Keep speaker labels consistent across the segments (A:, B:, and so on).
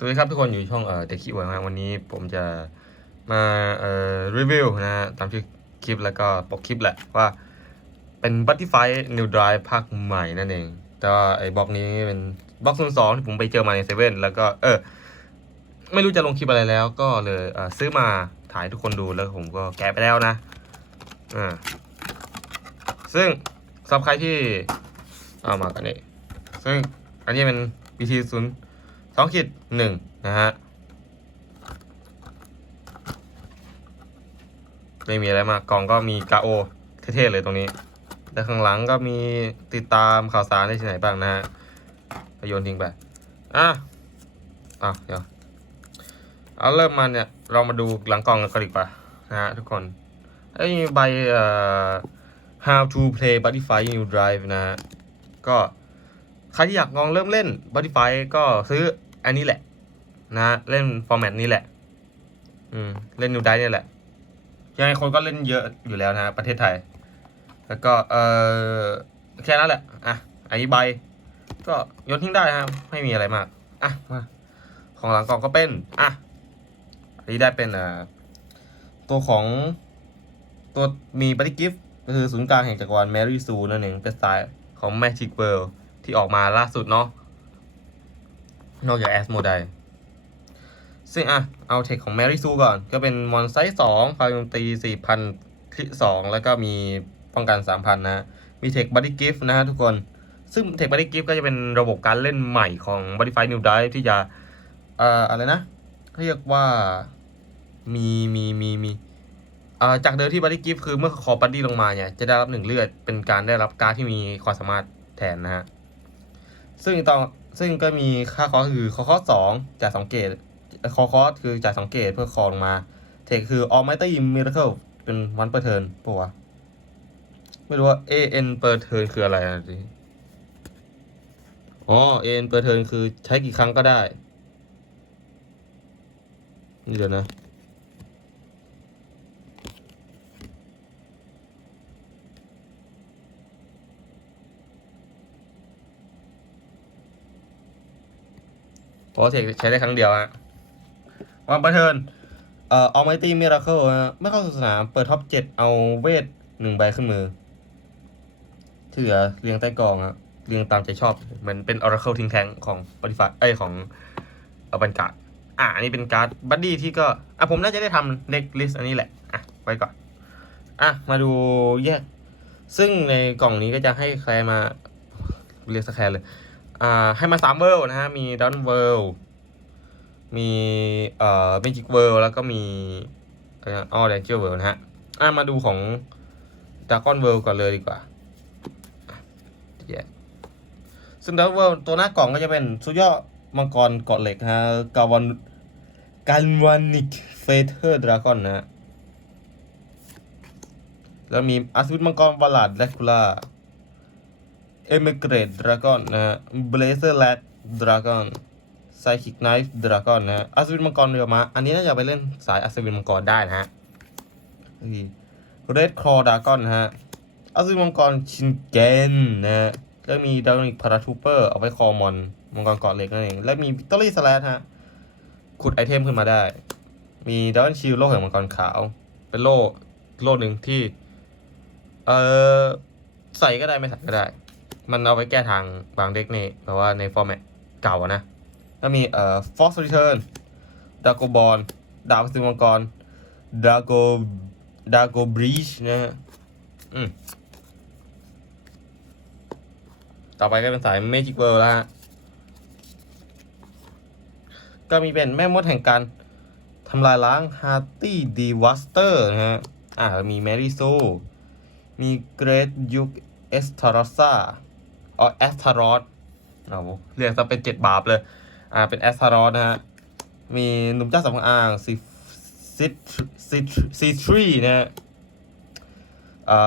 A: สวัสดีครับทุกคนอยู่ช่องเอ่อเด็กขี้อวดมากวันนี้ผมจะมาเอ่อรีวิวนะฮะตามชื่อคลิปแล้วก็ปกคลิปแหละว่าเป็น Butterfly New Drive ภาคใหม่นั่นเองแต่ว่าไอ้บล็อกนี้เป็นบล็อกศูนย์สองที่ผมไปเจอมาในเซเว่นแล้วก็เออไม่รู้จะลงคลิปอะไรแล้ว ก็เลยเอ่อซื้อมาถ่ายทุกคนดูแล้วผมก็แกะไปแล้วนะอ่าซึ่งสำหรับใครที่เอามากันนี่ซึ่งอันนี้เป็น BT ศูนย์ สองขีดหนึ่งนะฮะ ไม่มีอะไรมากกล่องก็มีกาโอเท่ๆเลยตรงนี้ แต่ข้างหลังก็มีติดตามข่าวสารได้ที่ไหนบ้างนะฮะโยนทิ้งไป อะ อะ เดี๋ยว เอาเริ่มมาเนี่ย เรามาดูหลังกล่องกันดีกว่านะฮะทุกคน ไอ้ใบเอ่อ how to play Buddyfy New Drive นะฮะ ก็ใครที่อยากลองเริ่มเล่น Spotify ก็ซื้อ อันนี้แหละ นะ เล่นฟอร์แมตนี้แหละ อืม เล่นนูไดเนี่ยแหละ ยังไงคนก็เล่นเยอะอยู่แล้วนะ ประเทศไทย แล้วก็เออแค่นั้นแหละ อะไอธิบก็ยนทิ้งได้นะครับ ไม่มีอะไรมาก อะ มา ของหลังกองก็เป็น อะอันนี้ได้เป็นอ่าตัวของตัวมีบัตติกิฟก็คือศูนย์กลางแห่งจักรวาลแมรี่ซูนั่นเองเป็นสไตล์ของ Magic World ที่ออกมาล่าสุดเนาะ นอกจากแอสโมไดซึ่งอะ เอาเทคของ Mary Sue ก่อน ก็เป็นมอนไซส์สองพายุตีสี่พันคลิสองแล้วก็มีป้องกันสามพันนะมีเทคบั d ดี้กิฟต์นะฮะทุกคน ซึ่งเทคบั d ดี้กิฟต์ก็จะเป็นระบบการเล่นใหม่ของ Modify New Dive ที่จะเอ่ออะไรนะ เรียกว่ามีมีมีมีอ่าจากเดิมที่บั d ดี้กิฟต์คือเมื่อคอบั d ดี้ลงมาเนี่ย จะได้รับหนึ่งเลือดเป็นการได้รับการดที่มีความสามารถแทนนะฮะ ซึ่งตอน ซึ่งก็มีค่าคอคือคอคอสองจ่ายสองเกตคอคอสคือจ่ายสองเกตเพื่อคอลงมา เทคคือ Almighty Miracle เป็นวันเปิดเทิร์นปะวะ ไม่รู้ว่า AN per turn คืออะไรนะดิอ๋อ AN per turn คือใช้กี่ครั้งก็ได้ นี่เดี๋ยวนะ เพราะเทคใช้ได้ครั้งเดียวฮะวันประเทินเอ่อ Almighty Miracle ฮะไม่เข้าสู่สนาม เปิดท็อปเจ็ดเอาเวทหนึ่งใบขึ้นมือที่เหลือเรียงใต้กองอะเรียงตามใจชอบเหมือนเป็น Oracle ทิ้งแทงของปฏิฟัติเอ้ยของเอาบันกาดอะอันนี้เป็นการ์ดบัดดี้ที่ก็ อะ ผมน่าจะได้ทำเด็กลิสต์อันนี้แหละ อะ ไว้ก่อน อะ มาดูแยก ซึ่งในกล่องนี้ก็จะให้ใครมา เรียกสแครเลย ให้มาสามเวิลนะฮะ มีดันเวิลมีเอ่อเมจิกเวิลแล้วก็มีอ๋อแดนเจอร์เวิลนะฮะอ่ามาดูของดากอนเวิลก่อนเลยดีกว่าแยกซึ่งดากอนเวิลตัวหน้ากล่องก็จะเป็นสุดยอดมังกรเกาะเหล็กฮะกาวันกันวานิกเฟเธอร์ดราก้อนนะฮะแล้วมีอัศวินมังกรบาลาดแดคูล่า เอเมเกรดดราก้อนนะฮะเบลเซอร์แลดดราก้อนไซคิกไนฟ์ดราก้อนนะฮะอัศวินมังกรเรือมา อันนี้น่าจะไปเล่นสายอัศวินมังกรได้นะฮะเรดคอร์ดราก้อนนะฮะอัศวินมังกรชินเกนนะฮะแล้วมีดาวนิกพาราทูเปอร์เอาไว้คอมอนมังกรเกาะเหล็กนั่นเอง และมีวิกตอรี่สแลดฮะขุดไอเทมขึ้นมาได้ มีดาวน์ชิลโล่แห่งมังกรขาว เป็นโล่โล่หนึ่งที่ เออใส่ก็ได้ไม่ใส่ก็ได้ มันเอาไว้แก้ทางบางเด็กนี่แบบว่าในฟอร์แมตเก่านะแล้วมีเอ่อ Fox Return ดาโกบอลดาบสิมังกรดาโกดาโกบรีชนะฮะอืมต่อไปก็เป็นสาย Magic World แล้วฮะ ก็มีเป็นแม่มดแห่งการทำลายล้าง Hearty Devaster นะฮะ อ่า มี Mary Sue มีเกรดยุคเอสทารอซ่า อ๋อเอสทารอสเอาเรียกซะเป็นเจ็ดบาปเลย อ่า เป็นเอสทารอสนะฮะ มีหนุ่มเจ้าสำอางซิซิซิซิทรีนะฮะอ่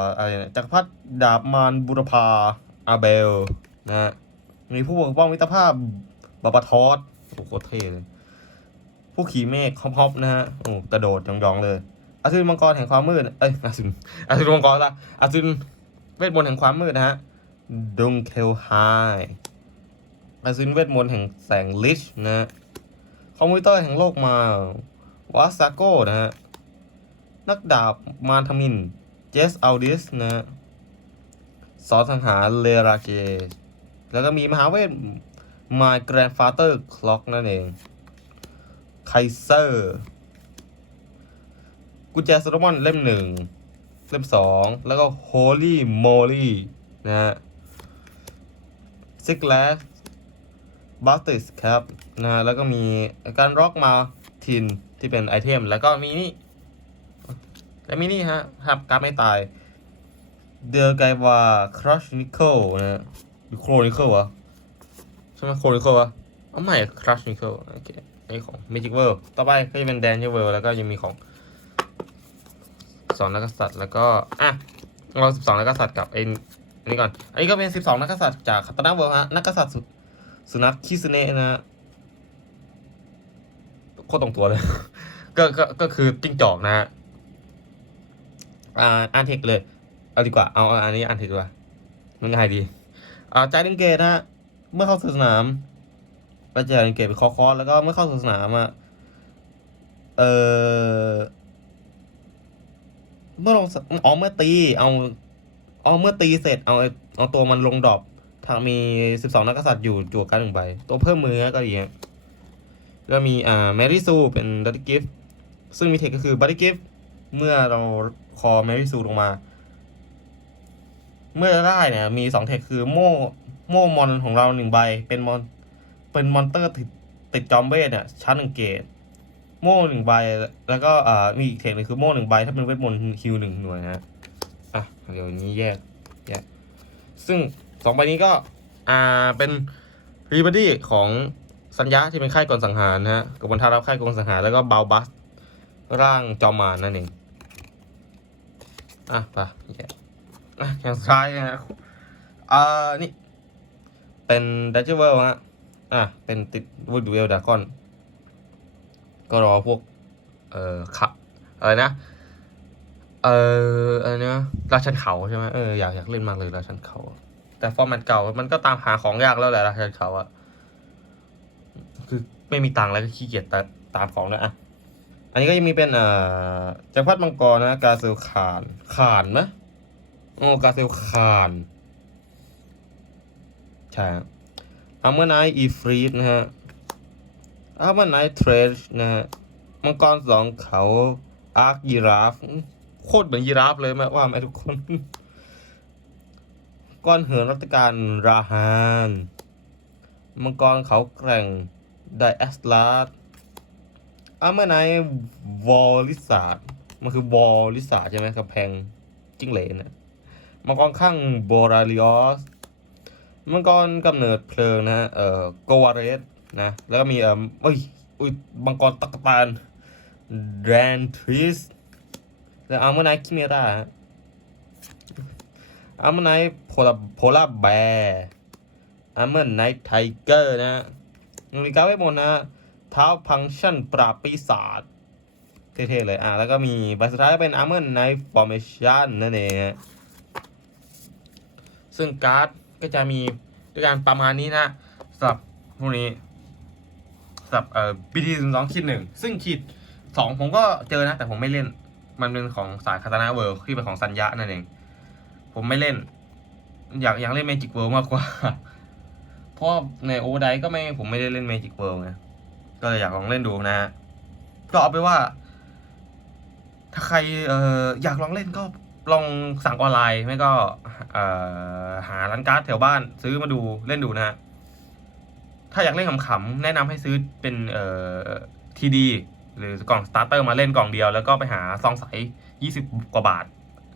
A: าอะไรเนี่ยจักรพรรดิดาบมารบุรพาอาเบลนะฮะ มีผู้ปกป้องมิตรภาพบาบาทอสโอ้โหโคเท่เลย ผู้ขี่เมฆฮอปฮอปนะฮะ โอ้กระโดดยองๆเลยอาซุนมังกรแห่งความมืด เอ้ยอาซุนอาซุนมังกรละอาซุนเวทมนต์แห่งความมืดนะฮะ ดงเคลไฮอาซุนเวทมนต์แห่งแสงลิชนะฮะคอมพิวเตอร์แห่งโลกมาวาซาโกนะฮะ นักดาบมาทามิน เจสอัลดิสนะฮะสอนสังหารเลราเกแล้วก็มีมหาเวท My Grandfather Clock นั่นเอง ไคเซอร์ กุญแจโซโลมอนเล่มหนึ่ง เล่มสอง แล้วก็ Holy Moly นะฮะ Six l a s บัสติสครับนะแล้วก็มีการร็อกมาทินที่เป็นไอเทม แล้วก็มีนี่แล้วมีนี่ฮะครับการดไม่ตาย เดอร์ไกวาครัชนิเคิลนะฮะหรือโครนิเคิลวะใช่ไหมโครนิเคิลวะอ๋อไม่ครัชนิเคิลโอเคไอของ Magic World ต่อไปก็จะเป็นแดนเจอร์เวิลด์แล้วก็ยังมีของสองนักกษัตริย์แล้วก็อะเราสิบสองนักกษัตริย์กับไอ อันนี้ก่อน อันนี้ก็เป็นสิบสองนักกษัตริย์จากคาตานาเวิลด์ฮะนักกษัตริย์สุสุนัขคิสเนะนะโคตรตรงตัวเลย ก็ก็ก็คือจิ้งจอกนะฮะอ่าอ่านเทคเลย เอาดีกว่า เอาอันนี้อ่านเทคดีกว่ามันง่ายดี อ่าจ่ายหนึ่งเกตนะเมื่อเข้าสู่สนามก็จ่ายหนึ่งเกตไปคอคอแล้วก็เมื่อเข้าสู่สนามอะ เออเมื่อลงอ๋อเมื่อตี เอา อ๋อเมื่อตีเสร็จเอาเอาตัวมันลงดรอปทางมีสิบสองนักกษัตริย์อยู่จั่วการดหนึ่งใบ ตัวเพิ่มมือก็ดีฮะก็มีอ่าแมรี่ซูเป็นดัตติกิฟซึ่งมีเทคก็คือบัตติกิฟเมื่อเราคอแมรี่ซูลงมา เมื่อได้เนี่ยมีสองเทคคือโม่โม่มอนของเราหนึ่งใบ เป็นมอน เป็นมอนเตอร์ติดติดจอมเวทเนี่ยชาร์จหนึ่งเกตโม่หนึ่งใบ แล้วก็อ่ามีอีกเทคนึงคือโม่หนึ่งใบ ถ้าเป็นเวทมนต์ฮิวหนึ่งหน่วยนะฮะ อะเดี๋ยวนี้แยกแยก ซึ่งสองใบนี้ก็อ่าเป็นรีบัดี้ของสัญญาที่เป็นค่ายกลสังหารนะฮะกับบนทารับค่ายกลสังหารแล้วก็เบาบัสร่างจอมารนั่นเองอะไปแยกอะอย่างสุดท้ายนะอ่านี่ เป็นดัชเวลฮะอะเป็นติดวูดเวลดากอน ก็รอพวก เอ่อขะอะไรนะ เอออะไรนะราชันเขาใช่ไหมเอออยากอยากเล่นมากเลยราชันเขา แต่ฟอร์แมตเก่ามันก็ตามหาของยากแล้วแหละราชันเขาอะคือไม่มีตังค์แล้วก็ขี้เกียจตตามของแล้วอะอันนี้ก็ยังมีเป็นเอ่อจักรพรรดิมังกรนะกาเซลคานคานไหมโอ้กาเซลคานใช่อัมเมอร์ไนอีฟรีดนะฮะอัมเมอร์ไนเทรชนะฮะมังกรสองเขาอาร์คยีราฟ โคตรเหมือนยีราฟเลยแม่ว่าไหมทุกคน ก้อนเหินรัตการราฮานมังกรเขาแกร่งไดแอสลาดอาเมื่อไหนวอลลิสาดมันคือวอลลิสาดใช่ไหมกำแพงจิ้งเหลนนะมังกรข้างโบราลิออสมังกรกำเนิดเพลิงนะฮะเอ่อโกวาเรสนะ แล้วก็มีเอ่อเอ้ยอุ้ยมังกรตะกตานแดนทริส แล้วอาร์เมอร์ไนคิเมราอาร์เมอร์ไนโพลาโพลาแบร์อาร์เมอร์ไนไทเกอร์นะมีการ์ดเวทมนต์นะเท้าพังชั่นปราบปีศาจเท่ๆเลย อะ แล้วก็มีใบสุดท้ายเป็นอาร์เมอร์ไนฟอร์เมชั่นนั่นเอง ซึ่งการ์ดก็จะมีด้วยการประมาณนี้นะสำหรับพวกนี้สำหรับเอ่อ BT 0 2ขีดหนึ่งซึ่งขีดสองผมก็เจอนะ แต่ผมไม่เล่น มันเป็นของสายคาตานาเวิร์ที่เป็นของสัญญานั่นเอง ผมไม่เล่น อยากอยากเล่นเมจิกเวิร์มากกว่า เพราะในโอเวอร์ไดก็ไม่ผมไม่ได้เล่นเมจิกเวิร์ไงก็เลยอยากลองเล่นดูนะฮะก็เอาไปว่า ถ้าใครเอ่ออยากลองเล่นก็ลองสั่งออนไลน์ไม่ก็เอ่อหาร้านการ์ดแถวบ้าน ซื้อมาดูเล่นดูนะฮะถ้าอยากเล่นขำๆแนะนำให้ซื้อเป็นเอ่อทีดี หรือกล่องสตาร์เตอร์มาเล่นกล่องเดียว แล้วก็ไปหาซองใสยี่สิบกว่าบาท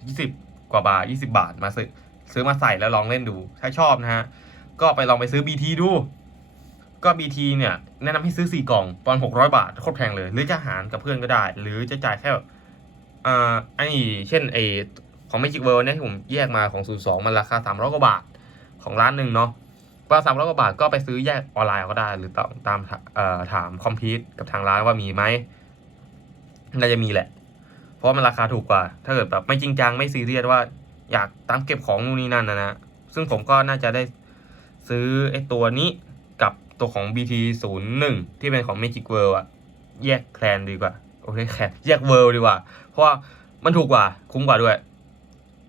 A: ยี่สิบกว่าบาทยี่สิบาทมาซื้อซื้อมาใส่แล้วลองเล่นดู ถ้าชอบนะฮะ ก็ไปลองไปซื้อ BT ดู ก็ BT เนี่ย แนะนำให้ซื้อสี่กล่องตอนหกร้อยบาทโคตรแพงเลย หรือจะหารกับเพื่อนก็ได้ หรือจะจ่ายแค่แบบอ่าไอ้เช่นไอของ Magic World เนี่ยที่ผมแยกมาของ 02 มันราคาสามร้อยกว่าบาทของร้านหนึ่งเนาะ ว่าสามร้อยกว่าบาทก็ไปซื้อแยกออนไลน์ก็ได้ หรือตามตามถามคอมพิวต์กับทางร้านว่ามีไหมน่าจะมีแหละ เพราะมันราคาถูกกว่า ถ้าเกิดแบบไม่จริงจังไม่ซีเรียสว่าอยากตามเก็บของนู่นนี่นั่นนะนะซึ่งผมก็น่าจะได้ซื้อไอ้ตัวนี้กับตัวของ BT 0 1ที่เป็นของ Magic World อะแยกแคลนดีกว่าโอเคแคลนแยกเวิลด์ดีกว่า เพราะว่ามันถูกกว่าคุ้มกว่าด้วย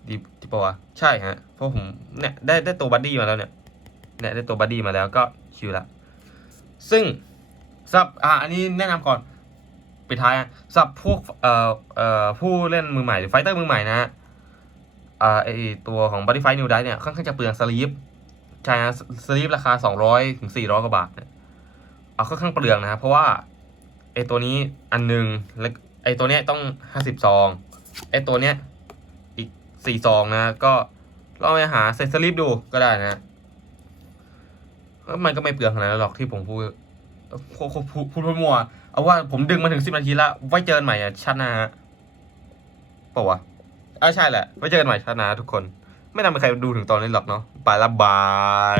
A: ดีดีปะวะใช่ฮะเพราะผมเนี่ยได้ได้ตัวบัดดี้มาแล้วเนี่ย เนี่ยได้ตัวบัดดี้มาแล้วก็ชิวละซึ่งสับอ่าอันนี้แนะนำก่อนปิดท้ายอะสับพวกเอ่อเอ่อผู้เล่นมือใหม่หรือไฟเตอร์มือใหม่นะฮะอ่าไอตัวของ b o d y f i g h t New Dice เนี่ยค่อนข้างจะเปลืองสลีปใช่ฮะสลีปราคา 200ถึง400กว่าบาทเนี่ยเอาค่อนข้างเปลืองนะครับเพราะว่าไอตัวนี้อันหนึ่งแล้วไอตัวเนี้ยต้อง 50ซองไอตัวเนี้ยอีก4ซองนะก็ลองไปหาเซตสลีปดูก็ได้นะ มันก็ไม่เปลืองขนาดนั้นหรอกที่ผมพูดพูดพูดมั่วเอาว่าผมดึงมาถึงสิบนาทีแล้วไว้เจอกันใหม่อะชาตินะฮะเปล่าวะอ่าใช่แหละไว้เจอกันใหม่ชาตินะทุกคน ไม่นำไปใครดูถึงตอนนี้หรอกเนาะไปละบาย